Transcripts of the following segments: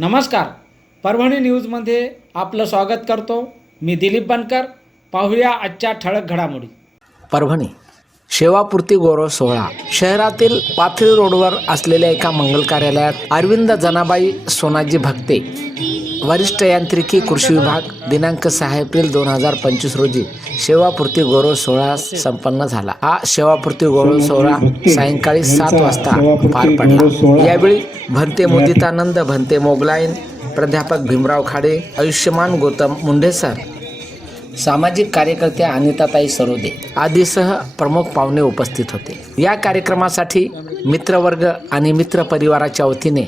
नमस्कार. परभणी न्यूजमध्ये आपलं स्वागत करतो. मी दिलीप बनकर. पाहूया आजच्या ठळक घडामोडी. परभणी सेवापूर्ती गौरव सोहळा. शहरातील पाथरी रोडवर असलेल्या एका मंगल कार्यालयात अरविंद जनाबाई सोनाजी भक्ते वरिष्ठ यांत्रिकी कृषी विभाग दिनांक सहा एप्रिल दोन हजार पंचवीस रोजी सेवापूर्ती गौरव सोहळा संपन्न झाला. हा सेवापूर्ती गौरव सोहळा सायंकाळी सात वाजता पार पडला. यावेळी भंते मोदितानंद भंते मोगलाईन प्राध्यापक भीमराव खाडे आयुष्यमान गौतम मुंढेसर सामाजिक कार्यकर्त्या अनिताताई सरोदे आदीसह प्रमुख पाहुणे उपस्थित होते. या कार्यक्रमासाठी मित्रवर्ग आणि मित्र परिवाराच्या वतीने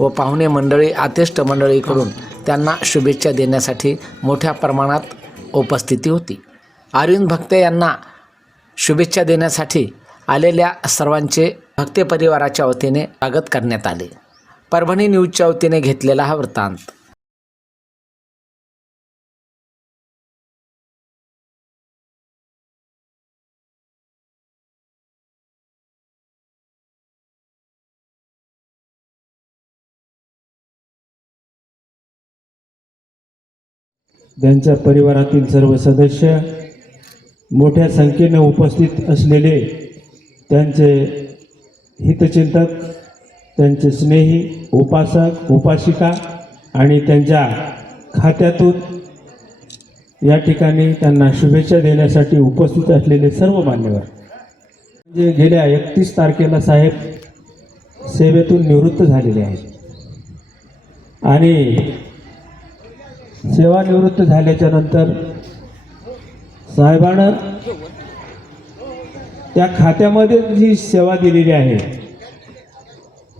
व पाहुणे मंडळी आतिष्ट मंडळीकडून त्यांना शुभेच्छा देण्यासाठी मोठ्या प्रमाणात उपस्थिती होती. अरविंद भक्ते यांना शुभेच्छा देण्यासाठी आलेल्या सर्वांचे भक्ते परिवाराच्या वतीने स्वागत करण्यात आले. परभणी न्यूजच्या वतीने घेतलेला हा वृत्तांत. त्यांच्या परिवारातील सर्व सदस्य मोठ्या संख्येने उपस्थित असलेले त्यांचे हितचिंतक त्यांचे स्नेही उपासक उपासिका आणि त्यांच्या खात्यातून या ठिकाणी त्यांना शुभेच्छा देण्यासाठी उपस्थित असलेले सर्व मान्यवर. म्हणजे गेल्या एकतीस तारखेला साहेब सेवेतून निवृत्त झालेले आहेत. आणि सेवानिवृत्त झाल्याच्यानंतर साहेबानं त्या खात्यामध्ये जी सेवा दिलेली आहे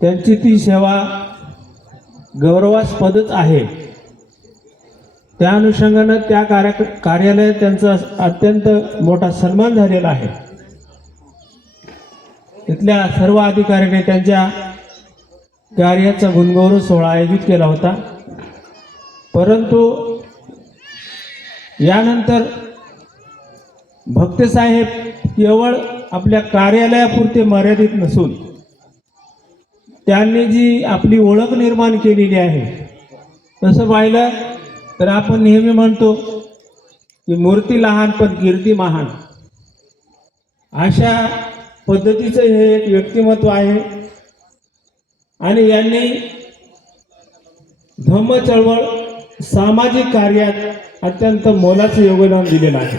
त्यांची ती सेवा गौरवास्पदच आहे. त्या अनुषंगानं त्या कार्य कार्यालयात त्यांचा अत्यंत मोठा सन्मान झालेला आहे. तिथल्या सर्व अधिकाऱ्यांनी त्यांच्या कार्याचा गुणगौरव सोहळा आयोजित केला होता. परंतु यानंतर भक्तसाहेब केवळ आपल्या कार्यालयापुरते मर्यादित नसून त्यांनी जी आपली ओळख निर्माण केलेली आहे तसं पाहिलं तर आपण नेहमी म्हणतो की मूर्ती लहान पण कीर्ती महान. अशा पद्धतीचं हे एक व्यक्तिमत्व आहे. आणि यांनी धम्म चळवळ सामाजिक कार्यात अत्यंत मोलाचं योगदान दिलेलं आहे.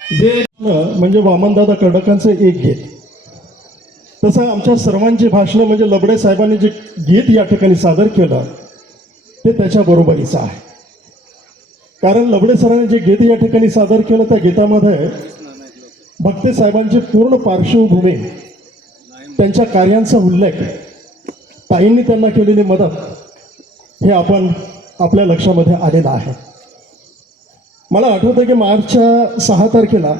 जे म्हणजे वामनदादा कडकांचं एक गीत तसं आमच्या सर्वांची भाषणं म्हणजे लबडे साहेबांनी जे गीत या ठिकाणी सादर केलं ते त्याच्या बरोबरीचं आहे. कारण लबडे सरांनी जे गीत या ठिकाणी सादर केलं त्या गीतामध्ये भक्ते साहेबांची पूर्ण पार्श्वभूमी त्यांच्या कार्यांचा उल्लेख ताईंनी त्यांना केलेली मदत हे आपण आपल्या लक्षामध्ये आलेला आहे. मला आठवतं की मार्चच्या सहा तारखेला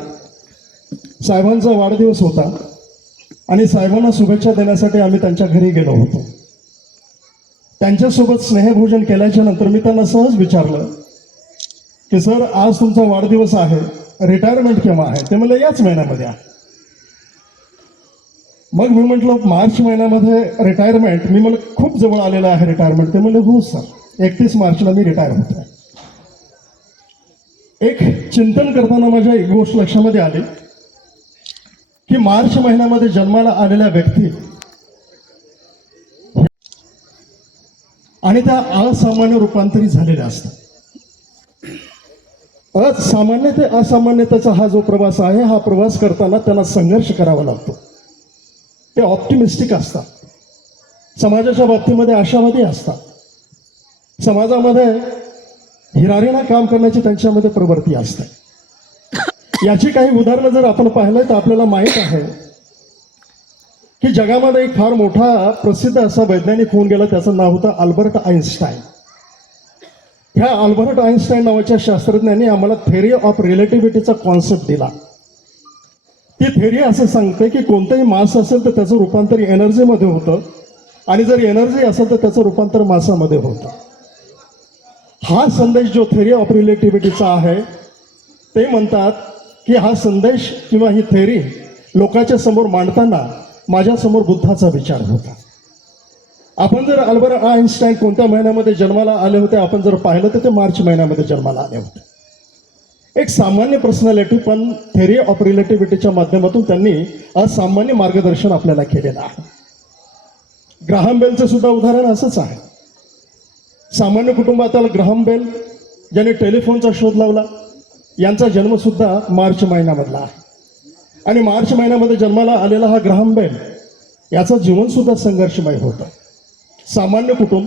साहेबांचा वाढदिवस होता आणि साहेबांना शुभेच्छा देण्यासाठी आम्ही त्यांच्या घरी गेलो होतो. त्यांच्यासोबत स्नेहभोजन केल्याच्यानंतर मी त्यांना सहज विचारलं की सर आज तुमचा वाढदिवस आहे रिटायरमेंट केव्हा आहे? ते म्हणलं याच महिन्यामध्ये आहे. मग मी म्हटलं मार्च महिन्यामध्ये रिटायरमेंट मी मला खूप जवळ आलेलं आहे रिटायरमेंट ते म्हणले हो सर. एकतीस मार्चला मी रिटायर होत. आहे एक चिंतन करताना माझ्या एक गोष्ट लक्षामध्ये आली की मार्च महिन्यामध्ये जन्माला आलेल्या व्यक्ती आणि त्या असामान्य रूपांतरित झालेल्या असतात. असामान्य ते असामान्यतेचा हा जो प्रवास आहे हा प्रवास करताना त्यांना संघर्ष करावा लागतो. ते ऑप्टिमिस्टिक असतात. समाजाच्या बाबतीमध्ये आशावादी असतात. समाजामध्ये हिरारीना काम करण्याची त्यांच्यामध्ये प्रवृत्ती असते. याची काही उदाहरणं जर आपण पाहिलं तर आपल्याला माहीत आहे की जगामध्ये एक फार मोठा प्रसिद्ध असा वैज्ञानिक होऊन गेला त्याचं नाव होतं अल्बर्ट आईन्स्टाईन ह्या अल्बर्ट आईन्स्टाईन नावाच्या शास्त्रज्ञांनी आम्हाला थेरी ऑफ रिलेटिव्हिटीचा कॉन्सेप्ट दिला. ती थेरी असं सांगते की कोणतंही मास असेल तर त्याचं रूपांतर एनर्जीमध्ये होतं आणि जर एनर्जी असेल तर त्याचं रूपांतर मासामध्ये होतं. हा संदेश जो थेरी ऑफ रिलेटिव्हिटीचा आहे ते म्हणतात की हा संदेश किंवा ही थेरी लोकांच्या समोर मांडताना माझ्यासमोर बुद्धाचा विचार होता. आपण जर अल्बर्ट आईन्स्टाईन कोणत्या महिन्यामध्ये जन्माला आले होते आपण जर पाहिलं तर ते मार्च महिन्यामध्ये जन्माला आले होते. एक सामान्य पर्सनॅलिटी पण थेरी ऑफ रिलेटिव्हिटीच्या माध्यमातून त्यांनी असामान्य मार्गदर्शन आपल्याला केलेलं आहे. ग्राहम बेलचं सुद्धा उदाहरण असंच आहे. सामान्य कुटुंबातील ग्रहम बेल ज्याने टेलिफोनचा शोध लावला यांचा जन्मसुद्धा मार्च महिन्यामधला आहे. आणि मार्च महिन्यामध्ये जन्माला आलेला हा ग्राहम बेल याचं जीवनसुद्धा संघर्षमय होतं. सामान्य कुटुंब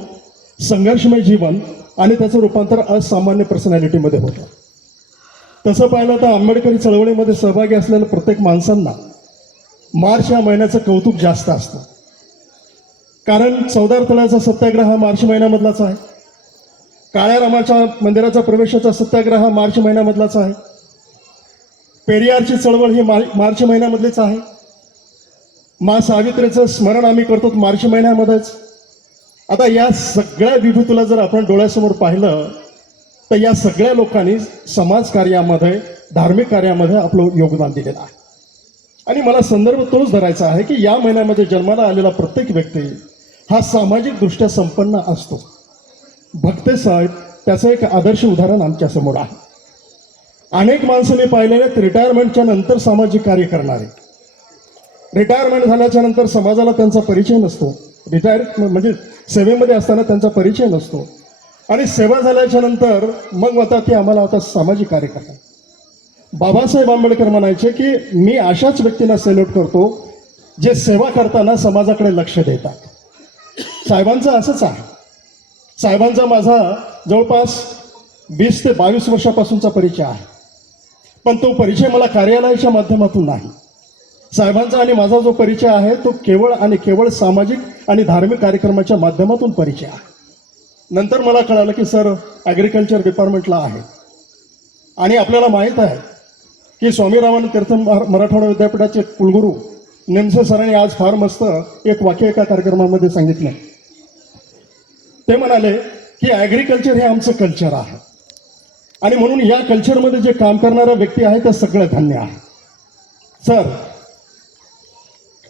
संघर्षमय जीवन आणि त्याचं रूपांतर असामान्य पर्सनॅलिटीमध्ये होतं. तसं पाहिलं तर आंबेडकरी चळवळीमध्ये सहभागी असलेल्या प्रत्येक माणसांना मार्च या महिन्याचं कौतुक जास्त असतं. कारण चौदार तळ्याचा सत्याग्रह हा मार्च महिन्यामधलाच आहे. काळ्या रामाच्या मंदिराचा प्रवेशाचा सत्याग्रह हा मार्च महिन्यामधलाच आहे. पेरियारची चळवळ ही मार मार्च महिन्यामधलीच आहे. मा सावित्रीचं स्मरण आम्ही करतो मार्च महिन्यामध्येच. आता या सगळ्या विभूतीला जर आपण डोळ्यासमोर पाहिलं तर या सगळ्या लोकांनी समाज कार्यामध्ये धार्मिक कार्यामध्ये आपलं योगदान दिलेलं आहे. आणि मला संदर्भ तोच धरायचा आहे की या महिन्यामध्ये जन्माला आलेला प्रत्येक व्यक्ती हा सामाजिकदृष्ट्या संपन्न असतो. भक्ते साहेब त्याचं एक आदर्श उदाहरण आमच्यासमोर आहे. अनेक माणसं मी पाहिलेले आहेत रिटायरमेंटच्या नंतर सामाजिक कार्य करणारे. रिटायरमेंट झाल्याच्यानंतर समाजाला त्यांचा परिचय नसतो. रिटायर म्हणजे सेवेमध्ये असताना त्यांचा परिचय नसतो. आणि सेवा झाल्याच्यानंतर मग म्हणतात की आम्हाला आता सामाजिक कार्य करा बाबासाहेब आंबेडकर म्हणायचे की मी अशाच व्यक्तींना सेल्यूट करतो जे सेवा करताना समाजाकडे लक्ष देतात. साहेबांचं असंच आहे. साहेबांचा माझा जवळपास वीस ते बावीस वर्षापासूनचा परिचय आहे. पण तो परिचय मला कार्यालयाच्या माध्यमातून नाही. साहेबांचा आणि माझा जो परिचय आहे तो केवळ आणि केवळ सामाजिक आणि धार्मिक कार्यक्रमाच्या माध्यमातून परिचय आहे. नंतर मला कळालं की सर ॲग्रिकल्चर डिपार्टमेंटला आहे. आणि आपल्याला माहीत आहे की स्वामी तीर्थ मराठवाडा विद्यापीठाचे कुलगुरू नेमसे सरांनी आज फार मस्त एक वाक्य एका कार्यक्रमामध्ये सांगितलं. ते म्हणाले की ॲग्रिकल्चर हे आमचं कल्चर आहे. आणि म्हणून या कल्चरमध्ये जे काम करणाऱ्या व्यक्ती आहे त्या सगळं धन्य आहे सर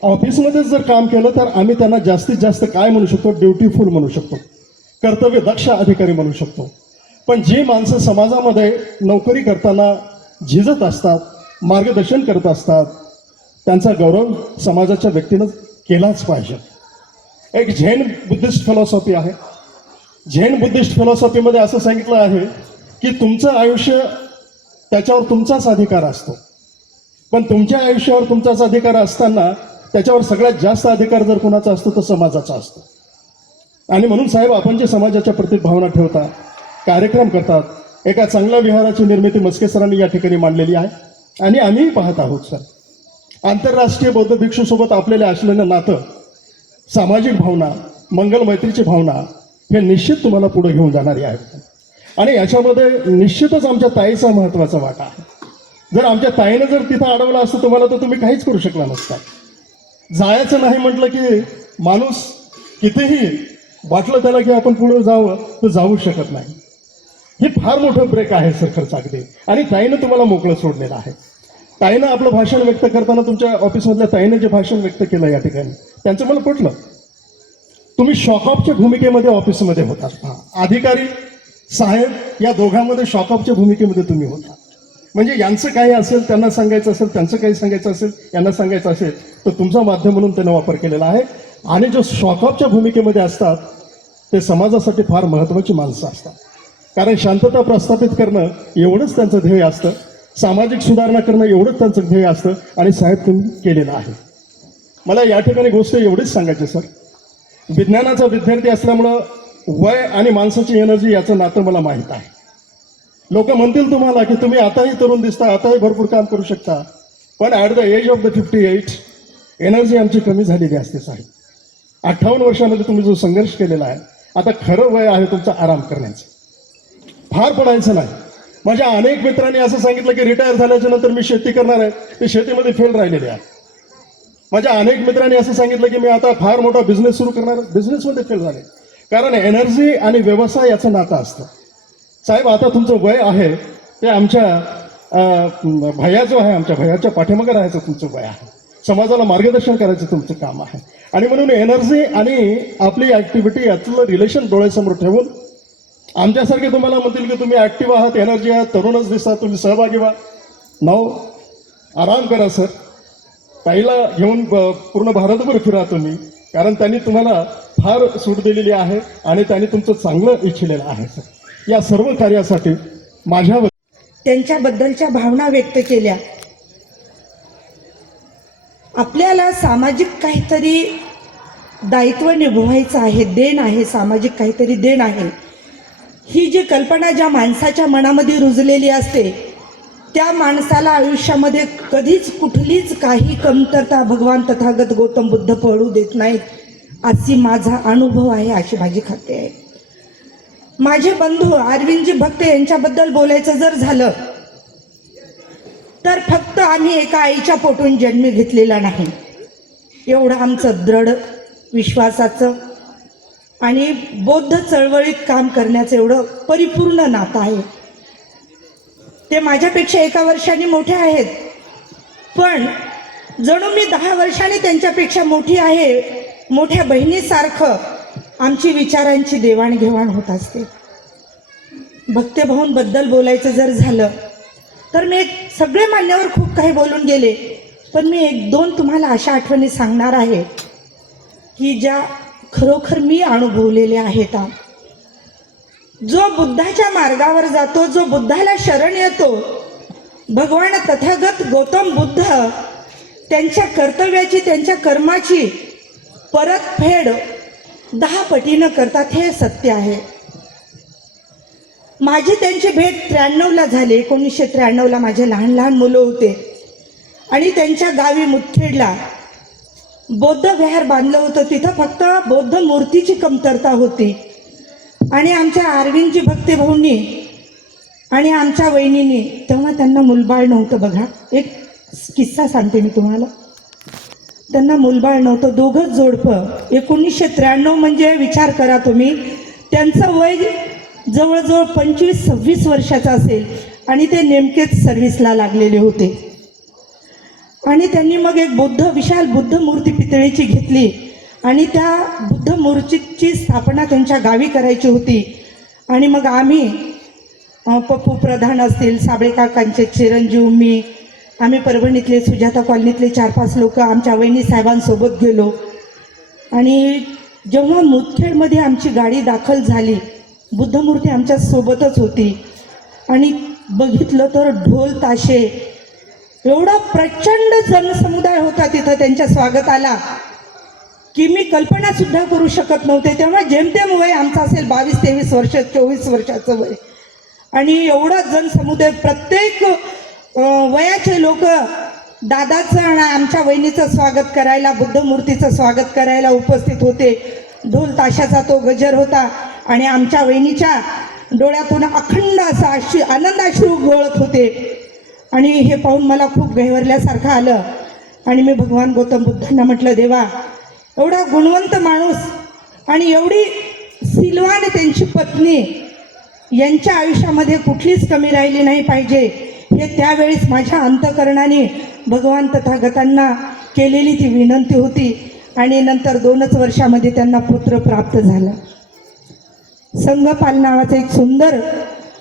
ऑफिसमध्येच जर काम केलं तर आम्ही त्यांना जास्तीत जास्त काय म्हणू शकतो? ड्युटीफुल म्हणू शकतो. कर्तव्य दक्ष अधिकारी म्हणू शकतो. पण जी माणसं समाजामध्ये नोकरी करताना झिजत असतात मार्गदर्शन करत असतात त्यांचा गौरव समाजाच्या व्यक्तीनं केलाच पाहिजे. एक झेन बुद्धिस्ट फिलॉसॉफी आहे. झेन बुद्धिस्ट फिलॉसॉफीमध्ये असं सांगितलं आहे की तुमचं आयुष्य त्याच्यावर तुमचाच अधिकार असतो. पण तुमच्या आयुष्यावर तुमचाच अधिकार असताना त्याच्यावर सगळ्यात जास्त अधिकार जर कोणाचा असतो तर समाजाचा असतो. आणि म्हणून साहेब आपण जे समाजाच्या प्रति भावना ठेवता कार्यक्रम करतात एका चांगल्या विहाराची निर्मिती मस्के सरांनी या ठिकाणी मांडलेली आहे. आणि आम्हीही पाहत आहोत सर. आंतरराष्ट्रीय बौद्ध भिक्षूसोबत आपल्याला असलेलं नातं सामाजिक भावना मंगल मैत्रीची भावना हे निश्चित तुम्हाला पुढे घेऊन जाणारी आहे. आणि याच्यामध्ये निश्चितच आमच्या ताईचा महत्त्वाचा वाटा आहे. जर आमच्या ताईनं जर तिथं अडवलं असतं तुम्हाला तर तुम्ही काहीच करू शकला नसता. जायचं नाही म्हटलं की माणूस कितीही वाटलं त्याला की आपण पुढं जावं तर जाऊ शकत नाही. हे फार मोठं ब्रेक आहे सर खर्च अगदी. आणि ताईनं तुम्हाला मोकळं सोडलेलं आहे. ताईनं आपलं भाषण व्यक्त करताना तुमच्या ऑफिसमधल्या ताईनं जे भाषण व्यक्त केलं या ठिकाणी त्यांचं मला पटलं. तुम्ही शॉकऑफच्या भूमिकेमध्ये ऑफिसमध्ये होता. पहा अधिकारी साहेब या दोघांमध्ये शॉकऑफच्या भूमिकेमध्ये तुम्ही होता. म्हणजे यांचं काही असेल त्यांना सांगायचं असेल त्यांचं काही सांगायचं असेल यांना सांगायचं असेल तर तुमचा माध्यम म्हणून त्यांना वापर केलेला आहे. आणि जो शॉकऑफच्या भूमिकेमध्ये असतात ते समाजासाठी फार महत्त्वाची माणसं असतात. कारण शांतता प्रस्थापित करणं एवढंच त्यांचं ध्येय असतं. सामाजिक सुधारणा करणं एवढंच त्यांचं ध्येय असतं. आणि साहेब तुम्ही केलेलं आहे. मला या ठिकाणी गोष्ट एवढीच सांगायची सर. विज्ञानाचा विद्यार्थी असल्यामुळं वय आणि माणसाची एनर्जी याचं नातं मला माहीत आहे. लोक म्हणतील तुम्हाला की तुम्ही आताही तरुण दिसता आताही भरपूर काम करू शकता. पण at the age of the fifty eight energy आमची कमी झालेली असते साहेब. अठ्ठावन्न वर्षामध्ये तुम्ही जो संघर्ष केलेला आहे आता खरं वय आहे तुमचा आराम करण्याचं. फार पडायचं नाही. माझ्या अनेक मित्रांनी असं सांगितलं की रिटायर झाल्याच्यानंतर मी शेती करणार आहे ते शेतीमध्ये फेल राहिलेले आहे. माझ्या अनेक मित्रांनी असं सांगितलं की मी आता फार मोठा बिझनेस सुरू करणार बिझनेसमध्ये फेल झाले. कारण एनर्जी आणि व्यवसाय याचं नातं असतं. साहेब आता तुमचं वय आहे ते आमच्या भया जो आहे आमच्या भयाच्या पाठीमागे राहायचं तुमचं वय आहे. समाजाला मार्गदर्शन करायचं तुमचं काम आहे. आणि म्हणून एनर्जी आणि आपली ॲक्टिव्हिटी यातलं रिलेशन डोळ्यासमोर ठेवून आमच्यासारखे तुम्हाला म्हणतील की तुम्ही ॲक्टिव्ह आहात एनर्जी आहात तरुणच दिसतात तुम्ही सहभागी व्हा. नाव आराम करा सर ताईला घेऊन पूर्ण भारतभर फिरा तुम्ही. कारण त्यांनी तुम्हाला फार सूट दिलेली आहे आणि त्यांनी तुमचं चांगलं इच्छिलेलं आहे सर. या सर्व कार्यासाठी माझ्या त्यांच्याबद्दलच्या भावना व्यक्त केल्या. आपल्याला सामाजिक काहीतरी दायित्व निभवायचं आहे देण आहे सामाजिक काहीतरी देण आहे. ही जी कल्पना ज्या माणसाच्या मनामध्ये रुजलेली असते त्या माणसाला आयुष्यामध्ये कधीच कुठलीच काही कमतरता भगवान तथागत गौतम बुद्ध पळू देत नाहीत अशी माझा अनुभव आहे अशी माझी खाते आहे. माझे बंधू अरविंदजी भक्त यांच्याबद्दल बोलायचं जर झालं तर फक्त आम्ही एका आईच्या पोटून जन्मी घेतलेला नाही. एवढं आमचं दृढ विश्वासाचं आणि बौद्ध चळवळीत काम करण्याचं एवढं परिपूर्ण नातं आहे. ते माझ्यापेक्षा एका वर्षाने मोठे आहेत पण जणू मी दहा वर्षाने त्यांच्यापेक्षा मोठी आहे मोठ्या बहिणीसारखं आमची विचारांची देवाणघेवाण होत असते भक्तभाऊंबद्दल बोलायचं जर झालं तर मी एक सगळे मान्यवर खूप काही बोलून गेले पण मी एक दोन तुम्हाला अशा आठवणी सांगणार आहे की ज्या खरोखर मी अनुभवलेल्या आहेत आ. जो बुद्धाच्या मार्गावर जातो जो बुद्धाला शरण येतो भगवान तथागत गौतम बुद्ध त्यांच्या कर्तव्याची त्यांच्या कर्माची परतफेड दहा पटीनं करतात हे सत्य आहे. माझी त्यांची भेट त्र्याण्णवला झाली. एकोणीसशे त्र्याण्णवला माझे लहान लहान मुलं होते. आणि त्यांच्या गावी मुदखेडला बौद्ध विहार बांधलं होतं. तिथं फक्त बौद्ध मूर्तीची कमतरता होती. आणि आमच्या अरविंदजी भक्ते भाऊंनी आणि आमच्या वहिनीने तेव्हा त्यांना मुलबाळ नव्हतं बघा. एक किस्सा सांगते मी तुम्हाला. त्यांना मुलबाळ नव्हतं दोघंच जोडपं. एकोणीसशे त्र्याण्णव म्हणजे विचार करा तुम्ही. त्यांचं वय जवळजवळ पंचवीस सव्वीस वर्षाचं असेल आणि ते नेमकेच सर्व्हिसला लागलेले होते. आणि त्यांनी मग एक बुद्ध विशाल बुद्ध मूर्ती पितळीची घेतली. आणि त्या बुद्ध मूर्तीची स्थापना त्यांच्या गावी करायची होती. आणि मग आम्ही पप्पू प्रधान असतील साबळे काकांचे चिरंजीव मी आम्ही परभणीतले सुजाता कॉलनीतले चार पाच लोक आमच्या वहिनी साहेबांसोबत गेलो. आणि जेव्हा मुदखेडमध्ये आमची गाडी दाखल झाली बुद्धमूर्ती आमच्या सोबतच होती. आणि बघितलं तर ढोल ताशे एवढा प्रचंड जनसमुदाय होता तिथं त्यांच्या स्वागताला. की मी कल्पना सुद्धा करू शकत नव्हते. तेव्हा जेमतेम वय आमचं असेल बावीस तेवीस वर्ष चोवीस वर्षाचं वय. आणि एवढा जनसमुदाय प्रत्येक वयाचे लोक दादाचं आणि आमच्या वहिनीचं स्वागत करायला बुद्धमूर्तीचं स्वागत करायला उपस्थित होते. ढोल ताशाचा तो गजर होता. आणि आमच्या वहिनीच्या डोळ्यातून अखंड असा अशी आनंदाश्रू गळत होते. आणि हे पाहून मला खूप गहिवरल्यासारखं आलं. आणि मी भगवान गौतम बुद्धांना म्हटलं देवा एवढा गुणवंत माणूस आणि एवढी सिल्वान त्यांची पत्नी यांच्या आयुष्यामध्ये कुठलीच कमी राहिली नाही पाहिजे. हे त्यावेळेस माझ्या अंतकरणाने भगवान तथागतांना केलेली ती विनंती होती आणि नंतर दोनच वर्षामध्ये त्यांना पुत्र प्राप्त झाला. संघपाल नावाचा एक सुंदर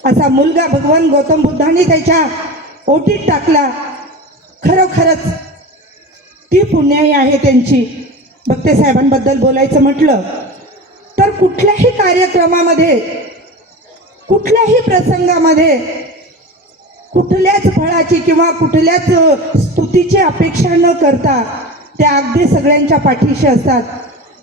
असा मुलगा भगवान गौतम बुद्धांनी त्याच्या ओटीत टाकला. खरोखरच ती पुण्याई आहे त्यांची. भक्ते साहेबांबद्दल बोलायचं म्हटलं तर कुठल्याही कार्यक्रमामध्ये कुठल्याही प्रसंगामध्ये कुठल्याच फळाची किंवा कुठल्याच स्तुतीची अपेक्षा न करता त्या अगदी सगळ्यांच्या पाठीशी असतात.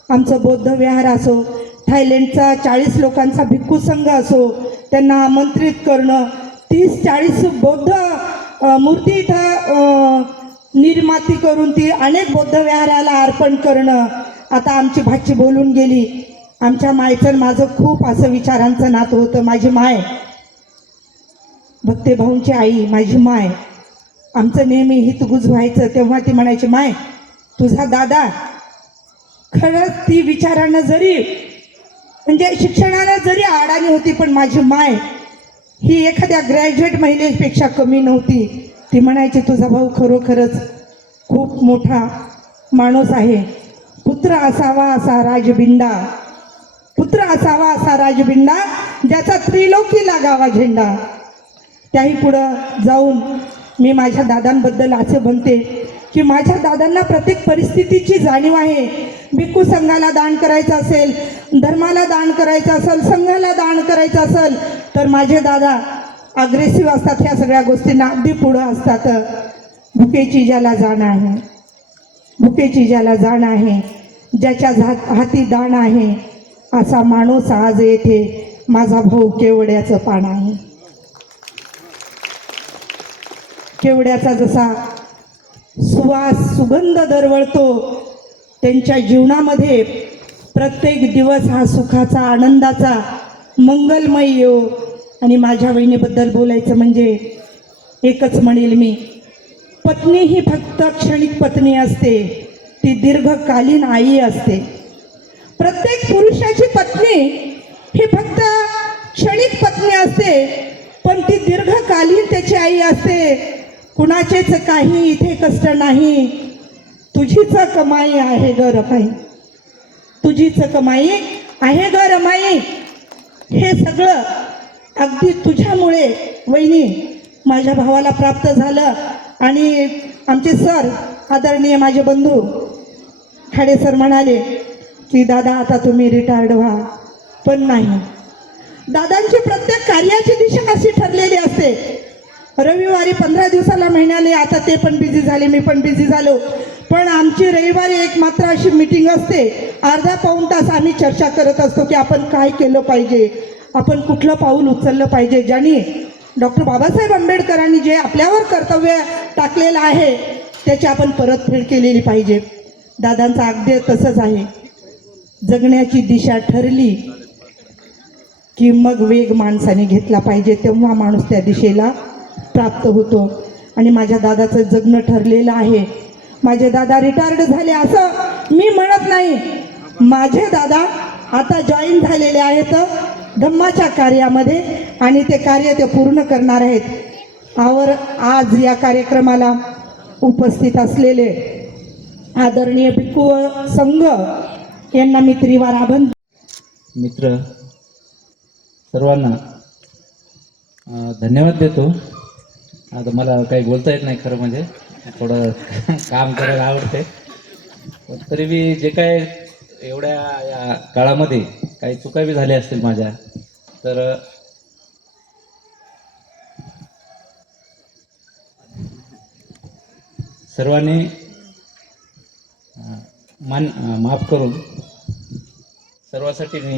आमचं बौद्ध विहार असो थायलंडचा चाळीस लोकांचा भिक्खू संघ असो त्यांना आमंत्रित करणं तीस चाळीस बौद्ध मूर्ती इथं निर्माती करून ती अनेक बौद्ध विहाराला अर्पण करणं. आता आमची भाची बोलून गेली. आमच्या मायचं माझं खूप असं विचारांचं नातं होतं. माझी माय भक्ते भाऊंची आई माझी माय. आमचं नेहमी हितगुज व्हायचं. तेव्हा ती म्हणायची माय तुझा दादा खरंच ती विचारानं जरी म्हणजे शिक्षणाला जरी आडाणी होती पण माझी माय ही एखाद्या ग्रॅज्युएट महिलेपेक्षा कमी नव्हती. ती म्हणायची तुझा भाऊ खरोखरच खूप मोठा माणूस आहे. पुत्र असावा असा राजबिंडा. पुत्र असावा असा राजबिंडा ज्याचा त्रिलोकी लागावा झेंडा. त्याही पुढं जाऊन मी माझ्या दादांबद्दल असे म्हणते की माझ्या दादांना प्रत्येक परिस्थितीची जाणीव आहे. भिक्खू संघाला दान करायचं असेल धर्माला दान करायचं असेल संघाला दान करायचं असेल तर माझे दादा अग्रेसिव्ह असतात ह्या सगळ्या गोष्टींना. अगदी पुढं असतात. भुकेची ज्याला जाण आहे. भुकेची ज्याला जाण आहे. ज्याच्या झा- हाती दाण आहे. असा माणूस आज येथे माझा भाऊ केवड्याचं पान आहे. केवड्याचा जसा सुवास सुगंध दरवळतो त्यांच्या जीवनामध्ये प्रत्येक दिवस हा सुखाचा आनंदाचा मंगलमय येऊ आणि माझ्या बहिणीबद्दल बोलायचं म्हणजे एकच म्हणेल मी. पत्नी ही फक्त क्षणिक पत्नी असते ती दीर्घकालीन आई असते. प्रत्येक पुरुषाची पत्नी ही फक्त क्षणिक पत्नी असते पण ती दीर्घकालीन त्याची आई असते. कुणाचेच काही इथे कष्ट नाही. तुझीच कमाई आहे ग रमाई. तुझीच कमाई आहे ग रमाई. हे सगळं अगदी तुझ्यामुळे वहिनी माझ्या भावाला प्राप्त झालं आणि आमचे सर आदरणीय माझे बंधू खाडे सर म्हणाले की दादा आता तुम्ही रिटायर्ड व्हा. पण नाही. दादांची प्रत्येक कार्याची दिशा अशी ठरलेली असते. रविवारी पंधरा दिवसाला महिन्याने आता ते पण बिझी झाले मी पण बिझी झालो. पण आमची रविवारी एक मात्र अशी मिटिंग असते. अर्धा पाऊण तास आम्ही चर्चा करत असतो की आपण काय केलं पाहिजे? आपण कुठलं पाऊल उचललं पाहिजे ज्यांनी डॉक्टर बाबासाहेब आंबेडकरांनी जे आपल्यावर कर्तव्य टाकलेलं आहे त्याची आपण परतफेड केलेली पाहिजे. दादांचं अगदी तसंच आहे. जगण्याची दिशा ठरली की मग वेग माणसाने घेतला पाहिजे तेव्हा माणूस त्या दिशेला प्राप्त होतो. आणि माझ्या दादाचं जगणं ठरलेलं आहे. माझे दादा रिटायर्ड झाले असं मी म्हणत नाही. माझे दादा आता जॉईन झालेले आहेत. धम्माच्या कार्यामध्ये आणि ते कार्य ते पूर्ण करणार आहेत. आवर आज या कार्यक्रमाला उपस्थित असलेले आदरणीय भिक्खू संघ यांना मी त्रिवार आभन मित्र सर्वांना धन्यवाद देतो. आता मला काही बोलता येत नाही खरं म्हणजे. थोडं काम करायला आवडते. पण तरी मी जे काय एवढ्या या काळामध्ये काही चुका बी झाल्या असतील माझ्या तर सर्वांनी मान माफ करून सर्वासाठी मी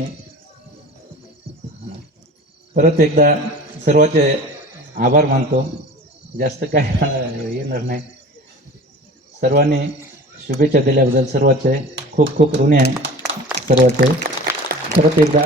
परत एकदा सर्वांचे आभार मानतो. जास्त काय येणार नाही. सर्वांनी शुभेच्छा दिल्याबद्दल सर्वांचे खूप खूप ऋणी आहे. सर्वांचे. परत एकदा